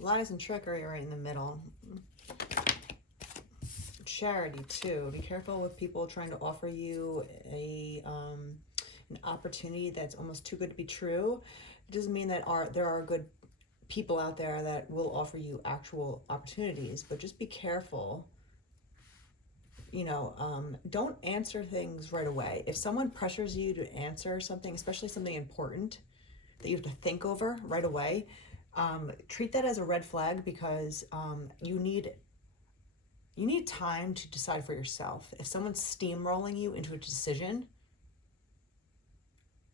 Lies and trickery right in the middle. Charity too. Be careful with people trying to offer you an opportunity that's almost too good to be true. It doesn't mean that there are good people out there that will offer you actual opportunities, but just be careful. Don't answer things right away. If someone pressures you to answer something, especially something important that you have to think over right away, treat that as a red flag, because you need time to decide for yourself. If someone's steamrolling you into a decision,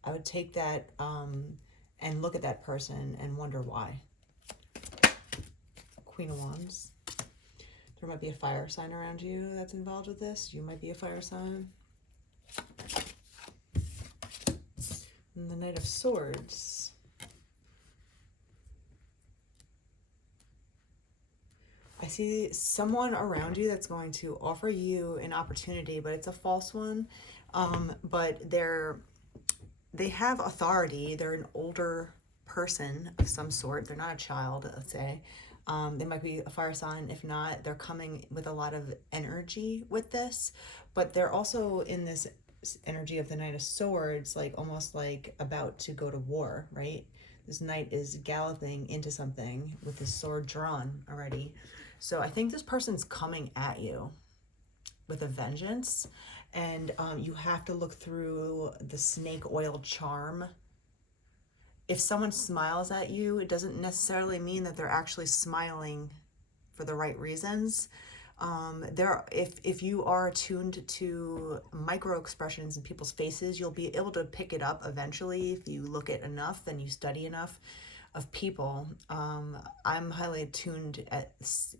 I would take that and look at that person and wonder why. Queen of Wands. There might be a fire sign around you that's involved with this. You might be a fire sign. And the Knight of Swords. I see someone around you that's going to offer you an opportunity, but it's a false one. But they have authority. They're an older person of some sort. They're not a child, let's say. They might be a fire sign. If not, they're coming with a lot of energy with this, but they're also in this energy of the Knight of Swords, like almost like about to go to war, right? This knight is galloping into something with his sword drawn already. So I think this person's coming at you with a vengeance, and you have to look through the snake oil charm. If someone smiles at you, it doesn't necessarily mean that they're actually smiling for the right reasons. If you are attuned to micro expressions in people's faces, you'll be able to pick it up eventually if you look at enough and you study enough of people. I'm highly attuned at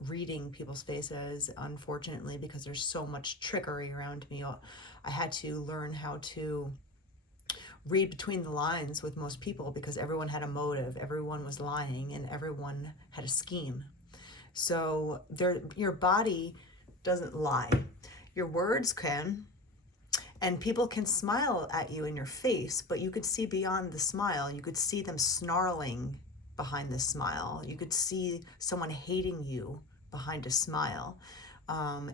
reading people's faces, unfortunately, because there's so much trickery around me. I had to learn how to read between the lines with most people, because everyone had a motive, everyone was lying, and everyone had a scheme. So your body doesn't lie. Your words can, and people can smile at you in your face, but you could see beyond the smile. You could see them snarling behind the smile. You could see someone hating you behind a smile.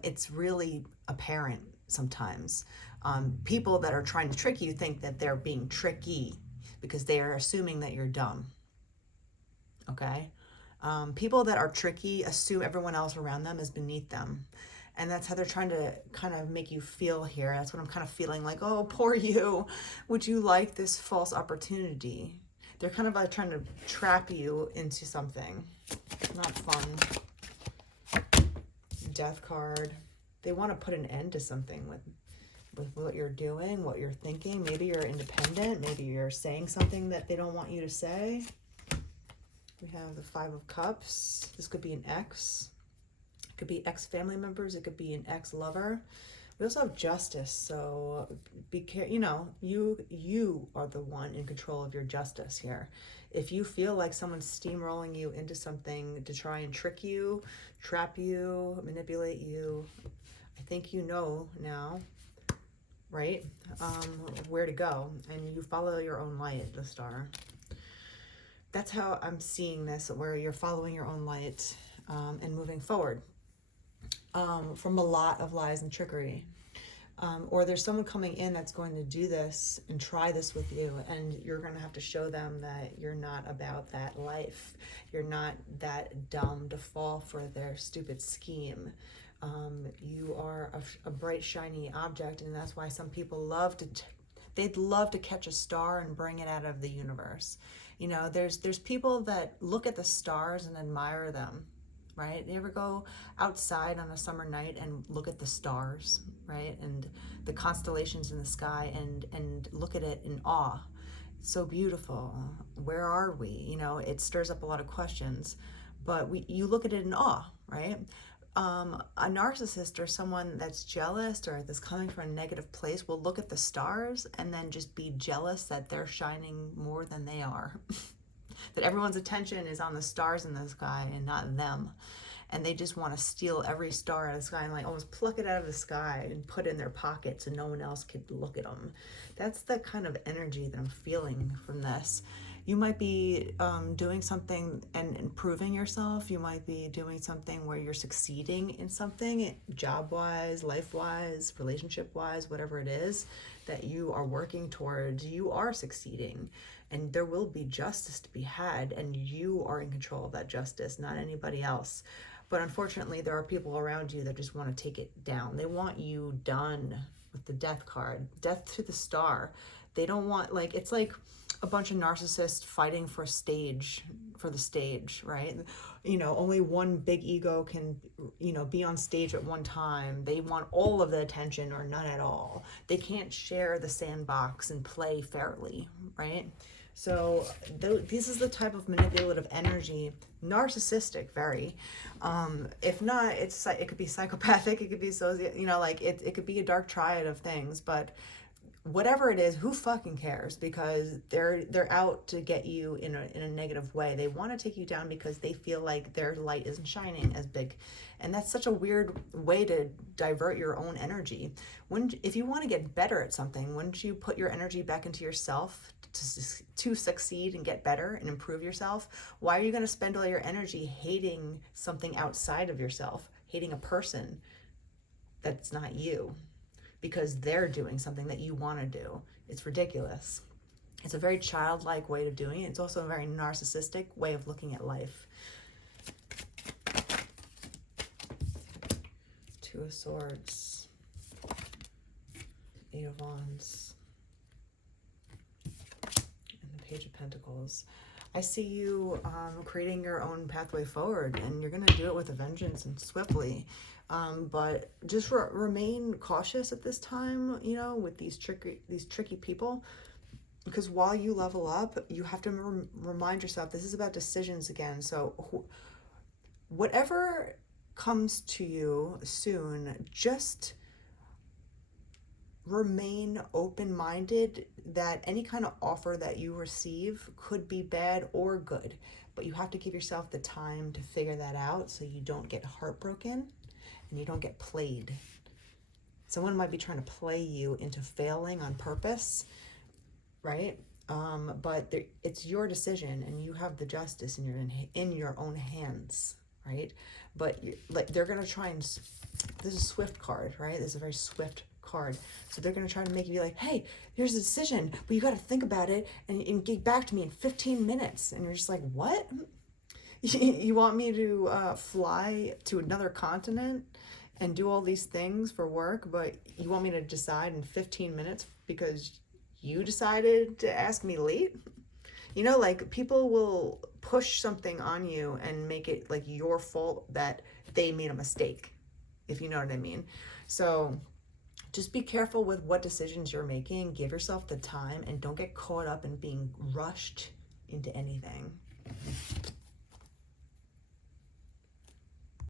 It's really apparent sometimes. People that are trying to trick you think that they're being tricky because they are assuming that you're dumb. Okay? People that are tricky assume everyone else around them is beneath them. And that's how they're trying to kind of make you feel here. That's what I'm kind of feeling like, oh, poor you. Would you like this false opportunity? They're kind of like trying to trap you into something. Not fun. Death card. They want to put an end to something with what you're doing, what you're thinking. Maybe you're independent. Maybe you're saying something that they don't want you to say. We have the Five of Cups. This could be an ex. It could be ex-family members. It could be an ex-lover. We also have Justice. So be careful. You are the one in control of your justice here. If you feel like someone's steamrolling you into something to try and trick you, trap you, manipulate you, I think you know now, right? Where to go, and you follow your own light, the Star. That's how I'm seeing this, where you're following your own light and moving forward from a lot of lies and trickery. Or there's someone coming in that's going to do this and try this with you, and you're going to have to show them that you're not about that life. You're not that dumb to fall for their stupid scheme. You are a bright, shiny object, and that's why some people they'd love to catch a star and bring it out of the universe. There's people that look at the stars and admire them, right? You ever go outside on a summer night and look at the stars, right? And the constellations in the sky and look at it in awe. It's so beautiful. Where are we? It stirs up a lot of questions, but you look at it in awe, right? A narcissist or someone that's jealous or that's coming from a negative place will look at the stars and then just be jealous that they're shining more than they are. That everyone's attention is on the stars in the sky and not them. And they just want to steal every star out of the sky and like almost pluck it out of the sky and put it in their pocket so no one else could look at them. That's the kind of energy that I'm feeling from this. You might be doing something and improving yourself. You might be doing something where you're succeeding in something, job-wise, life-wise, relationship-wise, whatever it is that you are working towards. You are succeeding, and there will be justice to be had, and you are in control of that justice, not anybody else. But unfortunately, there are people around you that just want to take it down. They want you done with the death card, death to the star. They don't want, like, it's like a bunch of narcissists fighting for the stage, right? You know, only one big ego can, you know, be on stage at one time. They want all of the attention or none at all. They can't share the sandbox and play fairly, right? So this is the type of manipulative energy, narcissistic, very. If not, it could be psychopathic, it could be socio, you know, like it could be a dark triad of things, but whatever it is, who fucking cares? Because they're out to get you in a negative way. They want to take you down because they feel like their light isn't shining as big. And that's such a weird way to divert your own energy. If you want to get better at something, wouldn't you put your energy back into yourself to succeed and get better and improve yourself? Why are you going to spend all your energy hating something outside of yourself, hating a person that's not you, because they're doing something that you want to do? It's ridiculous. It's a very childlike way of doing it. It's also a very narcissistic way of looking at life. Two of Swords, Eight of Wands, and the Page of Pentacles. I see you creating your own pathway forward, and you're going to do it with a vengeance and swiftly. But just remain cautious at this time, you know, with these tricky people, because while you level up, you have to remind yourself this is about decisions again. So whatever comes to you soon, just remain open-minded that any kind of offer that you receive could be bad or good, but you have to give yourself the time to figure that out so you don't get heartbroken and you don't get played. Someone might be trying to play you into failing on purpose, right? But it's your decision, and you have the justice in your own hands, right? But they're gonna try and, this is a swift card, right? This is a very swift card. So they're gonna try to make you be like, hey, here's a decision, but you got to think about it and get back to me in 15 minutes. And you're just like, what? You want me to fly to another continent and do all these things for work, but you want me to decide in 15 minutes because you decided to ask me late? You know, like, people will push something on you and make it like your fault that they made a mistake, if you know what I mean. So just be careful with what decisions you're making. Give yourself the time and don't get caught up in being rushed into anything.